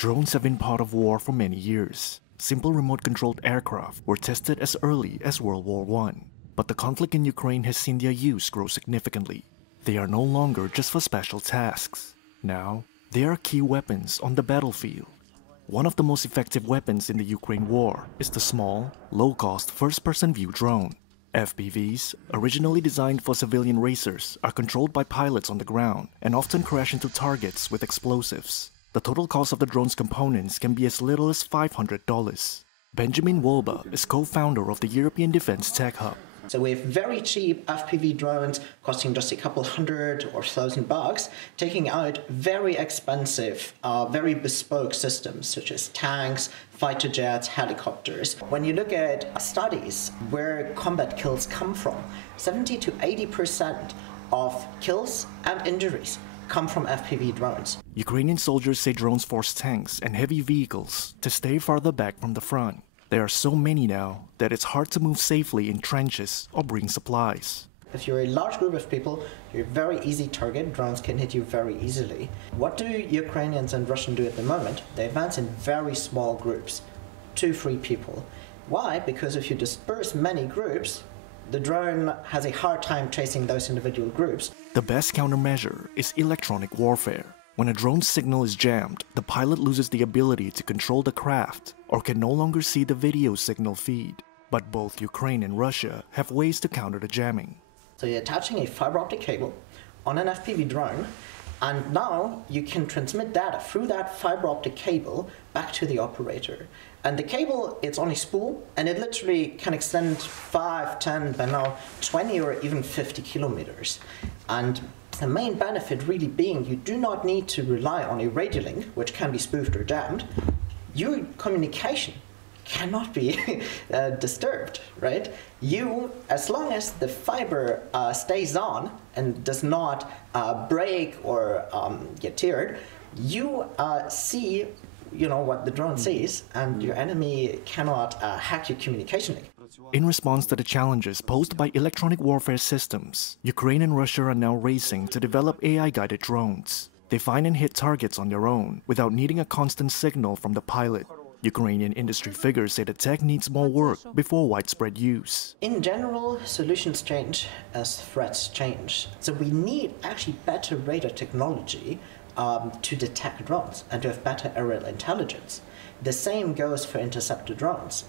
Drones have been part of war for many years. Simple remote-controlled aircraft were tested as early as World War I. But the conflict in Ukraine has seen their use grow significantly. They are no longer just for special tasks. Now, they are key weapons on the battlefield. One of the most effective weapons in the Ukraine war is the small, low-cost first-person view drone. FPVs, originally designed for civilian racers, are controlled by pilots on the ground and often crash into targets with explosives. The total cost of the drone's components can be as little as $500. Benjamin Wolba is co-founder of the European Defense Tech Hub. So we have very cheap FPV drones costing just a couple hundred or $1,000, taking out very expensive, very bespoke systems such as tanks, fighter jets, helicopters. When you look at studies where combat kills come from, 70 to 80% of kills and injuries come from FPV drones. Ukrainian soldiers say drones force tanks and heavy vehicles to stay farther back from the front. There are so many now that it's hard to move safely in trenches or bring supplies. If you're a large group of people, you're a very easy target. Drones can hit you very easily. What do Ukrainians and Russians do at the moment? They advance in very small groups, 2-3 people. Why? Because if you disperse many groups, the drone has a hard time chasing those individual groups. The best countermeasure is electronic warfare. When a drone's signal is jammed, the pilot loses the ability to control the craft or can no longer see the video signal feed. But both Ukraine and Russia have ways to counter the jamming. So you're attaching a fiber optic cable on an FPV drone, and now you can transmit data through that fiber optic cable back to the operator. And the cable, it's on a spool, and it literally can extend 5, 10, by now 20 or even 50 kilometers. And the main benefit really being you do not need to rely on a radio link, which can be spoofed or jammed. Your communication cannot be disturbed, right? You, as long as the fiber stays on and does not break or get teared, you see what the drone sees, and your enemy cannot hack your communication link. In response to the challenges posed by electronic warfare systems, Ukraine and Russia are now racing to develop AI-guided drones. They find and hit targets on their own without needing a constant signal from the pilot. Ukrainian industry figures say the tech needs more work before widespread use. In general, solutions change as threats change. So we need actually better radar technology to detect drones and to have better aerial intelligence. The same goes for interceptor drones.